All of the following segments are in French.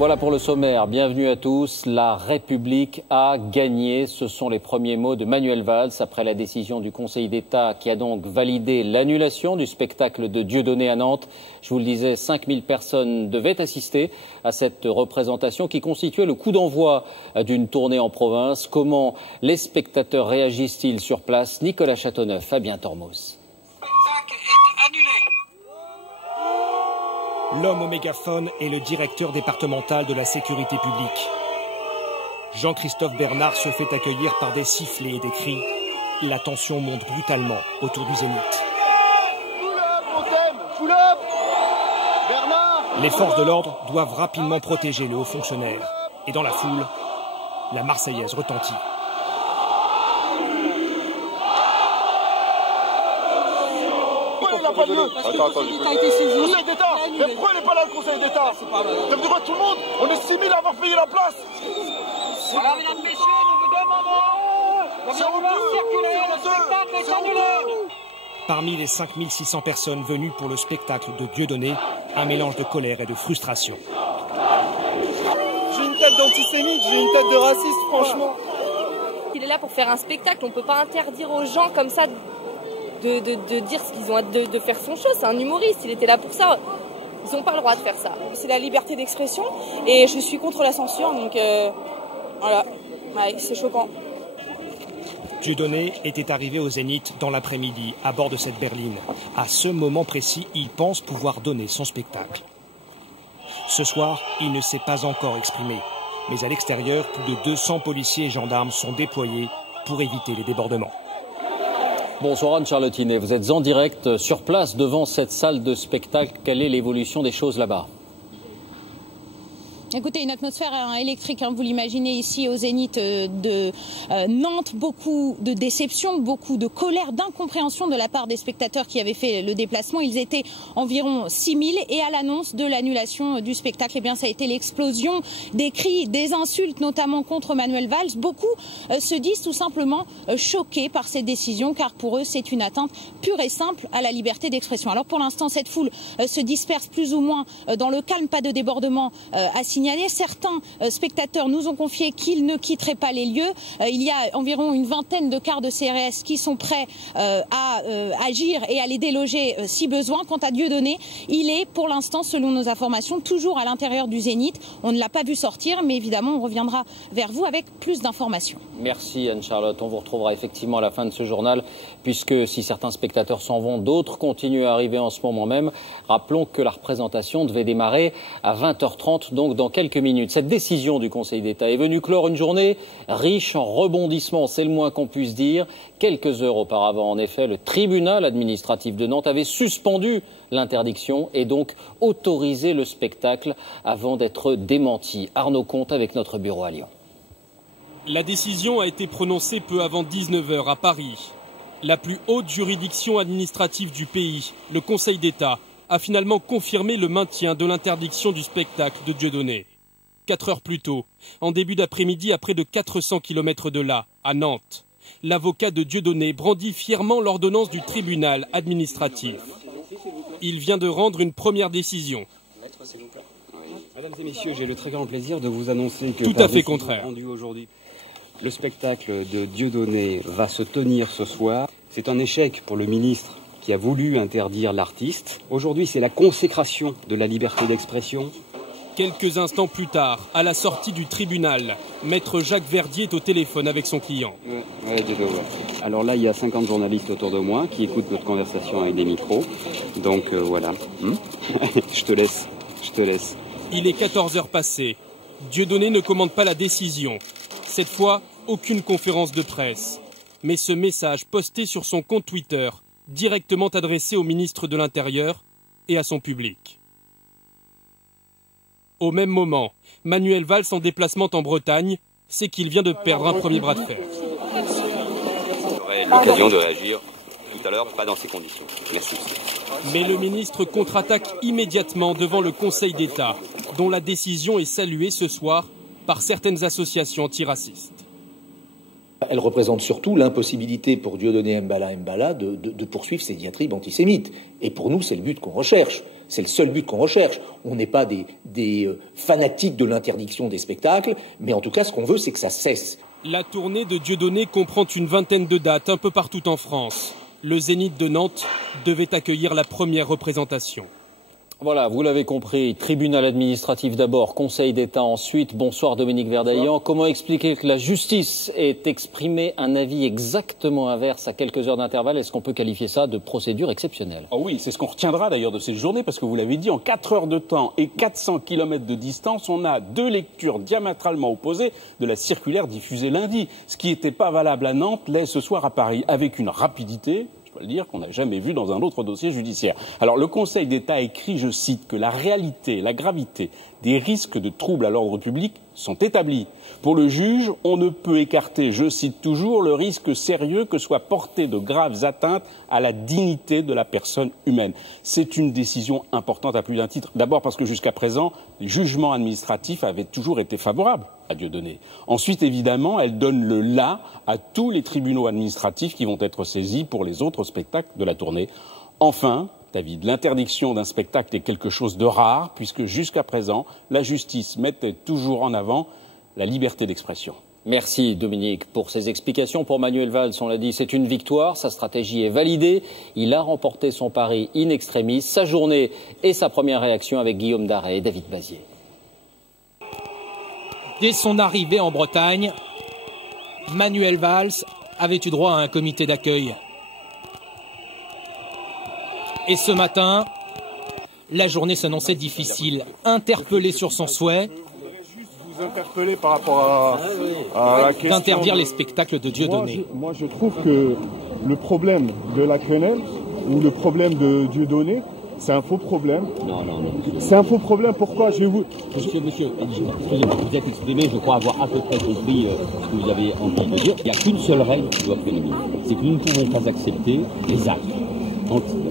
Voilà pour le sommaire. Bienvenue à tous. La République a gagné. Ce sont les premiers mots de Manuel Valls après la décision du Conseil d'État qui a donc validé l'annulation du spectacle de Dieudonné à Nantes. Je vous le disais, 5000 personnes devaient assister à cette représentation qui constituait le coup d'envoi d'une tournée en province. Comment les spectateurs réagissent-ils sur place? Nicolas Châteauneuf, Fabien Tormos. L'homme au mégaphone est le directeur départemental de la sécurité publique. Jean-Christophe Bernard se fait accueillir par des sifflets et des cris. La tension monte brutalement autour du Zénith. Les forces de l'ordre doivent rapidement protéger le haut fonctionnaire. Et dans la foule, la Marseillaise retentit. Pas lieu. Attends, le Conseil d'État, mais pourquoi il n'est pas là le Conseil d'État? Ça veut dire quoi tout le monde? On est 6000 à avoir payé la place. Alors mesdames, messieurs, nous vous demandons de vouloir circuler, le spectacle est annulé. Parmi les 5600 personnes venues pour le spectacle de Dieudonné, un mélange de colère et de frustration. J'ai une tête d'antisémite, j'ai une tête de raciste, franchement. Il est là pour faire un spectacle, on ne peut pas interdire aux gens comme ça de dire ce qu'ils ont de faire son show. C'est un humoriste, il était là pour ça. Ils n'ont pas le droit de faire ça. C'est la liberté d'expression et je suis contre la censure, donc voilà, ouais, c'est choquant. Dieudonné était arrivé au Zénith dans l'après-midi, à bord de cette berline. À ce moment précis, il pense pouvoir donner son spectacle. Ce soir, il ne s'est pas encore exprimé. Mais à l'extérieur, plus de 200 policiers et gendarmes sont déployés pour éviter les débordements. Bonsoir Anne Charlottinet, vous êtes en direct sur place devant cette salle de spectacle. Quelle est l'évolution des choses là-bas? Écoutez, une atmosphère électrique, vous l'imaginez ici au Zénith de Nantes, beaucoup de déception, beaucoup de colère, d'incompréhension de la part des spectateurs qui avaient fait le déplacement. Ils étaient environ 6000 et à l'annonce de l'annulation du spectacle, eh bien, ça a été l'explosion des cris, des insultes, notamment contre Manuel Valls. Beaucoup se disent tout simplement choqués par cette décision, car pour eux, c'est une atteinte pure et simple à la liberté d'expression. Alors pour l'instant, cette foule se disperse plus ou moins dans le calme, pas de débordement à signaler. Certains spectateurs nous ont confié qu'ils ne quitteraient pas les lieux. Il y a environ une vingtaine de cars de CRS qui sont prêts à agir et à les déloger si besoin. Quant à Dieudonné, il est pour l'instant, selon nos informations, toujours à l'intérieur du Zénith. On ne l'a pas vu sortir, mais évidemment, on reviendra vers vous avec plus d'informations. Merci Anne-Charlotte. On vous retrouvera effectivement à la fin de ce journal, puisque si certains spectateurs s'en vont, d'autres continuent à arriver en ce moment même. Rappelons que la représentation devait démarrer à 20h30, donc dans quelques minutes. Cette décision du Conseil d'État est venue clore une journée riche en rebondissements, c'est le moins qu'on puisse dire. Quelques heures auparavant, en effet, le tribunal administratif de Nantes avait suspendu l'interdiction et donc autorisé le spectacle avant d'être démenti. Arnaud Comte avec notre bureau à Lyon. La décision a été prononcée peu avant 19h à Paris. La plus haute juridiction administrative du pays, le Conseil d'État, a finalement confirmé le maintien de l'interdiction du spectacle de Dieudonné. 4 heures plus tôt, en début d'après-midi à près de 400 km de là, à Nantes, l'avocat de Dieudonné brandit fièrement l'ordonnance du tribunal administratif. Il vient de rendre une première décision. Mesdames et messieurs, j'ai le très grand plaisir de vous annoncer que tout à fait contraire. Aujourd'hui, le spectacle de Dieudonné va se tenir ce soir. C'est un échec pour le ministre qui a voulu interdire l'artiste. Aujourd'hui, c'est la consécration de la liberté d'expression. Quelques instants plus tard, à la sortie du tribunal, maître Jacques Verdier est au téléphone avec son client. Alors là, il y a 50 journalistes autour de moi qui écoutent notre conversation avec des micros. Donc voilà. Je te laisse. Il est 14h passées. Dieudonné ne commande pas la décision. Cette fois, aucune conférence de presse. Mais ce message posté sur son compte Twitter, directement adressé au ministre de l'Intérieur et à son public. Au même moment, Manuel Valls en déplacement en Bretagne sait qu'il vient de perdre un premier bras de fer. J'aurai l'occasion de réagir tout à l'heure, pas dans ces conditions. Merci. Mais le ministre contre-attaque immédiatement devant le Conseil d'État, dont la décision est saluée ce soir par certaines associations antiracistes. elle représente surtout l'impossibilité pour Dieudonné Mbala de poursuivre ses diatribes antisémites. Et pour nous, c'est le but qu'on recherche. C'est le seul but qu'on recherche. On n'est pas des fanatiques de l'interdiction des spectacles, mais en tout cas, ce qu'on veut, c'est que ça cesse. La tournée de Dieudonné comprend une vingtaine de dates un peu partout en France. Le Zénith de Nantes devait accueillir la première représentation. Voilà, vous l'avez compris, tribunal administratif d'abord, Conseil d'État ensuite. Bonsoir Dominique Verdaillan. Comment expliquer que la justice ait exprimé un avis exactement inverse à quelques heures d'intervalle? Est-ce qu'on peut qualifier ça de procédure exceptionnelle? Oh oui, c'est ce qu'on retiendra d'ailleurs de ces journées, parce que vous l'avez dit, en 4 heures de temps et 400 km de distance, on a 2 lectures diamétralement opposées de la circulaire diffusée lundi. Ce qui n'était pas valable à Nantes l'est ce soir à Paris, avec une rapidité, je peux le dire, qu'on n'a jamais vu dans un autre dossier judiciaire. Alors le Conseil d'État écrit, je cite, que la réalité, la gravité des risques de troubles à l'ordre public sont établis. Pour le juge, on ne peut écarter, je cite toujours, le risque sérieux que soient portées de graves atteintes à la dignité de la personne humaine. C'est une décision importante à plus d'un titre. D'abord parce que jusqu'à présent, les jugements administratifs avaient toujours été favorables à Dieudonné. Ensuite, évidemment, elle donne le là à tous les tribunaux administratifs qui vont être saisis pour les autres spectacles de la tournée. Enfin, David, l'interdiction d'un spectacle est quelque chose de rare, puisque jusqu'à présent, la justice mettait toujours en avant la liberté d'expression. Merci Dominique pour ces explications. Pour Manuel Valls, on l'a dit, c'est une victoire, sa stratégie est validée, il a remporté son pari in extremis, sa journée et sa première réaction avec Guillaume Darey et David Bazier. Dès son arrivée en Bretagne, Manuel Valls avait eu droit à un comité d'accueil. Et ce matin, la journée s'annonçait difficile. Interpellé sur son souhait interpeller par rapport à la question d'interdire les spectacles de Dieudonné. Moi, je trouve que le problème de la quenelle ou le problème de Dieudonné, c'est un faux problème. Non. C'est un faux problème. Pourquoi Monsieur, excusez-moi, vous êtes exprimé, je crois avoir à peu près compris ce que vous avez envie de dire. Il n'y a qu'une seule règle qui doit prédominer. C'est que nous ne pouvons pas accepter les actes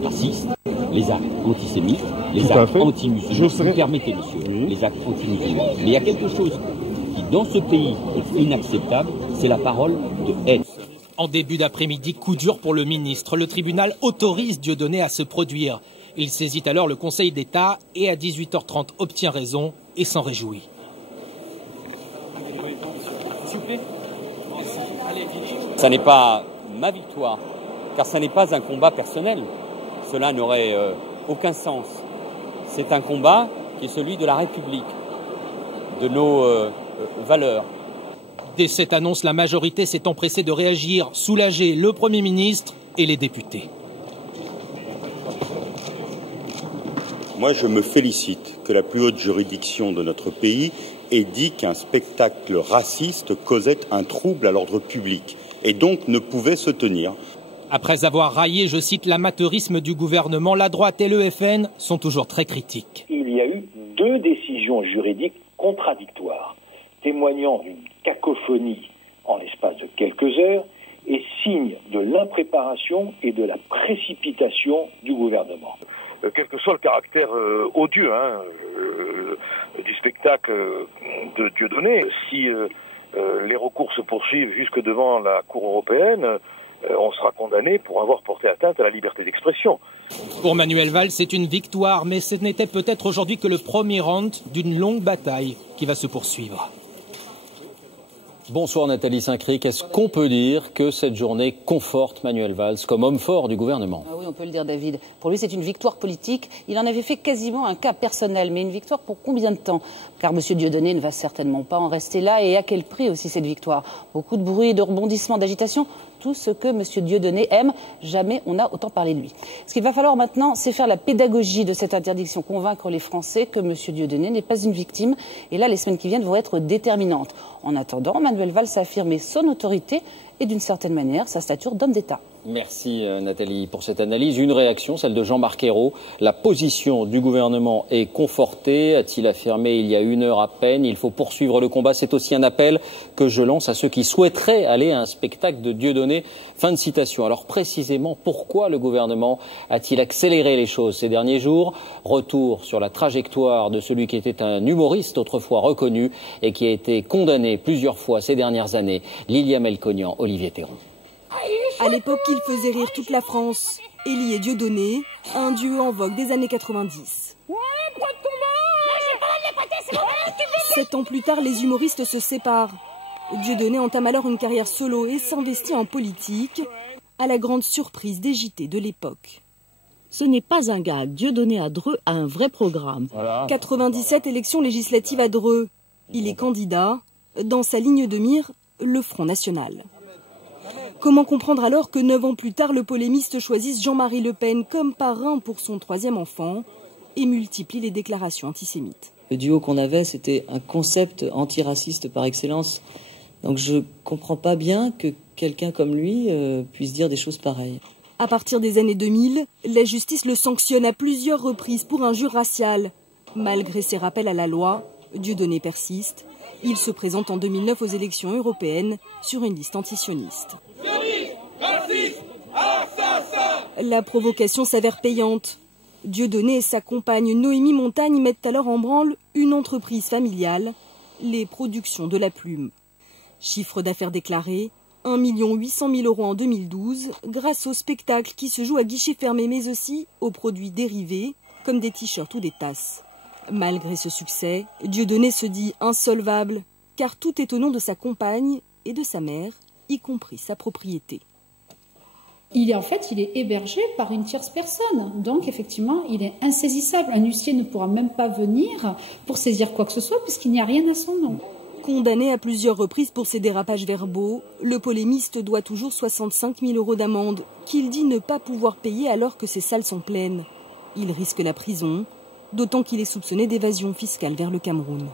racistes, les actes antisémites, les actes anti-musulmans. Vous permettez, monsieur, les actes anti-musulmans. Mais il y a quelque chose qui, dans ce pays, est inacceptable, c'est la parole de haine. En début d'après-midi, coup dur pour le ministre. Le tribunal autorise Dieudonné à se produire. Il saisit alors le Conseil d'État et à 18h30 obtient raison et s'en réjouit. S'il vous plaît. Ça n'est pas ma victoire, car ça n'est pas un combat personnel. Cela n'aurait aucun sens. C'est un combat qui est celui de la République, de nos valeurs. Dès cette annonce, la majorité s'est empressée de réagir, soulager le Premier ministre et les députés. Moi, je me félicite que la plus haute juridiction de notre pays ait dit qu'un spectacle raciste causait un trouble à l'ordre public et donc ne pouvait se tenir. Après avoir raillé, je cite, l'amateurisme du gouvernement, la droite et le FN sont toujours très critiques. Il y a eu 2 décisions juridiques contradictoires, témoignant d'une cacophonie en l'espace de quelques heures et signe de l'impréparation et de la précipitation du gouvernement. Quel que soit le caractère odieux du spectacle de Dieudonné, si les recours se poursuivent jusque devant la Cour européenne, on sera condamné pour avoir porté atteinte à la liberté d'expression. Pour Manuel Valls, c'est une victoire, mais ce n'était peut-être aujourd'hui que le premier round d'une longue bataille qui va se poursuivre. Bonsoir Nathalie Saint-Cric. Est-ce qu'on peut dire que cette journée conforte Manuel Valls comme homme fort du gouvernement? Oui, on peut le dire, David. Pour lui, c'est une victoire politique. Il en avait fait quasiment un cas personnel. Mais une victoire pour combien de temps? Car M. Dieudonné ne va certainement pas en rester là. Et à quel prix aussi cette victoire? Beaucoup de bruit, de rebondissements, d'agitation. Tout ce que M. Dieudonné aime. Jamais on a autant parlé de lui. Ce qu'il va falloir maintenant, c'est faire la pédagogie de cette interdiction. Convaincre les Français que M. Dieudonné n'est pas une victime. Et là, les semaines qui viennent vont être déterminantes. En attendant, Manuel Valls a affirmé son autorité et d'une certaine manière sa stature d'homme d'État. Merci Nathalie pour cette analyse. Une réaction, celle de Jean-Marc Ayrault. La position du gouvernement est confortée, a-t-il affirmé il y a 1 heure à peine. Il faut poursuivre le combat. C'est aussi un appel que je lance à ceux qui souhaiteraient aller à un spectacle de Dieudonné. Fin de citation. Alors précisément, pourquoi le gouvernement a-t-il accéléré les choses ces derniers jours? Retour sur la trajectoire de celui qui était un humoriste autrefois reconnu et qui a été condamné plusieurs fois ces dernières années. Lilia Melconian, Olivier Théron. À l'époque, il faisait rire toute la France. Élie et Dieudonné, un duo en vogue des années 90. 7 ans plus tard, les humoristes se séparent. Dieudonné entame alors une carrière solo et s'investit en politique, à la grande surprise des JT de l'époque. Ce n'est pas un gag, Dieudonné à Dreux a un vrai programme. Voilà. 97 élections législatives à Dreux. Il est candidat. Dans sa ligne de mire, le Front National. Comment comprendre alors que 9 ans plus tard, le polémiste choisisse Jean-Marie Le Pen comme parrain pour son 3e enfant et multiplie les déclarations antisémites? Le duo qu'on avait, c'était un concept antiraciste par excellence. Donc je ne comprends pas bien que quelqu'un comme lui puisse dire des choses pareilles. À partir des années 2000, la justice le sanctionne à plusieurs reprises pour injure raciale. Malgré ses rappels à la loi, Dieudonné persiste. Il se présente en 2009 aux élections européennes sur une liste antisioniste. La provocation s'avère payante. Dieudonné et sa compagne Noémie Montagne mettent alors en branle une entreprise familiale, les Productions de la Plume. Chiffre d'affaires déclaré, 1 800 000 € en 2012, grâce au spectacle qui se joue à guichet fermé, mais aussi aux produits dérivés, comme des t-shirts ou des tasses. Malgré ce succès, Dieudonné se dit insolvable, car tout est au nom de sa compagne et de sa mère, y compris sa propriété. Il est hébergé par une tierce personne. Donc, effectivement, il est insaisissable. Un huissier ne pourra même pas venir pour saisir quoi que ce soit, puisqu'il n'y a rien à son nom. Condamné à plusieurs reprises pour ses dérapages verbaux, le polémiste doit toujours 65 000 € d'amende, qu'il dit ne pas pouvoir payer alors que ses salles sont pleines. Il risque la prison, d'autant qu'il est soupçonné d'évasion fiscale vers le Cameroun.